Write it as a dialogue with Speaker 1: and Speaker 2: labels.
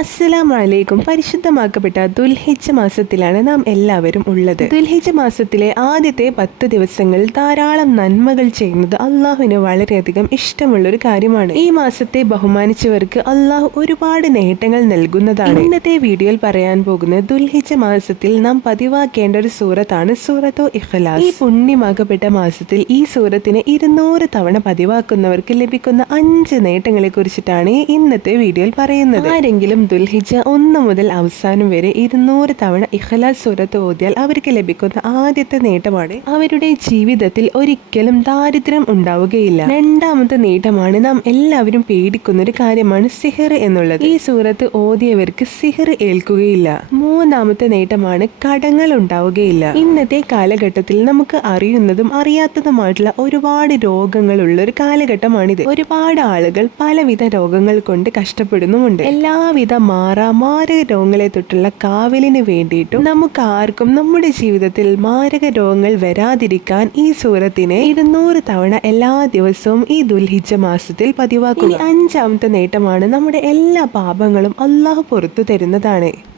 Speaker 1: അസ്സലാമലൈക്കും. പരിശുദ്ധമാക്കപ്പെട്ട ദുൽഹിജ് മാസത്തിലാണ് നാം എല്ലാവരും ഉള്ളത്. ദുൽഹിജ് മാസത്തിലെ ആദ്യത്തെ പത്ത് ദിവസങ്ങൾ ധാരാളം നന്മകൾ ചെയ്യുന്നത് അള്ളാഹുവിന് വളരെയധികം ഇഷ്ടമുള്ള ഒരു കാര്യമാണ്. ഈ മാസത്തെ ബഹുമാനിച്ചവർക്ക് അള്ളാഹു ഒരുപാട് നേട്ടങ്ങൾ നൽകുന്നതാണ്. ഇന്നത്തെ വീഡിയോയിൽ പറയാൻ പോകുന്ന ദുൽഹിജ് മാസത്തിൽ നാം പതിവാക്കേണ്ട ഒരു സൂറത്താണ് സൂറത്തോ ഇഖ്ലാസ്. ഈ പുണ്യമാക്കപ്പെട്ട മാസത്തിൽ ഈ സൂറത്തിനെ ഇരുന്നൂറ് തവണ പതിവാക്കുന്നവർക്ക് ലഭിക്കുന്ന അഞ്ച് നേട്ടങ്ങളെ കുറിച്ചിട്ടാണ് ഇന്നത്തെ വീഡിയോയിൽ പറയുന്നത്. ആരെങ്കിലും ദുൽഹിജ ഒന്ന് മുതൽ അവസാനം വരെ ഇരുന്നൂറ് തവണ ഇഖ്ലാസ് സൂറത്ത് ഓതിയാൽ അവർക്ക് ലഭിക്കുന്ന ആദ്യത്തെ നേട്ടമാണ്. അവരുടെ ജീവിതത്തിൽ ഒരിക്കലും ദാരിദ്ര്യം ഉണ്ടാവുകയില്ല. രണ്ടാമത്തെ നേട്ടമാണ് നാം എല്ലാവരും പേടിക്കുന്ന ഒരു കാര്യമാണ് സിഹർ എന്നുള്ളത്. ഈ സൂറത്ത് ഓതിയവർക്ക് സിഹർ ഏൽക്കുകയില്ല. മൂന്നാമത്തെ നേട്ടമാണ് കടങ്ങൾ ഉണ്ടാവുകയില്ല. ഇന്നത്തെ കാലഘട്ടത്തിൽ നമുക്ക് അറിയുന്നതും അറിയാത്തതുമായിട്ടുള്ള ഒരുപാട് രോഗങ്ങളുള്ള ഒരു കാലഘട്ടമാണിത്. ഒരുപാട് ആളുകൾ പലവിധ രോഗങ്ങൾ കൊണ്ട് കഷ്ടപ്പെടുന്നുമുണ്ട്. എല്ലാവിധ മാറാ. മാരക രോഗങ്ങളെ തൊട്ടുള്ള കാവലിന് വേണ്ടിയിട്ടും നമുക്ക് ആർക്കും നമ്മുടെ ജീവിതത്തിൽ മാരക രോഗങ്ങൾ വരാതിരിക്കാൻ ഈ സൂറത്തിനെ ഇരുന്നൂറ് തവണ എല്ലാ ദിവസവും ഈ ദുൽഹിജ മാസത്തിൽ പതിവാക്കുക. അഞ്ചാമത്തെ നേട്ടമാണ് നമ്മുടെ എല്ലാ പാപങ്ങളും അള്ളാഹു പുറത്തു തരുന്നതാണ്.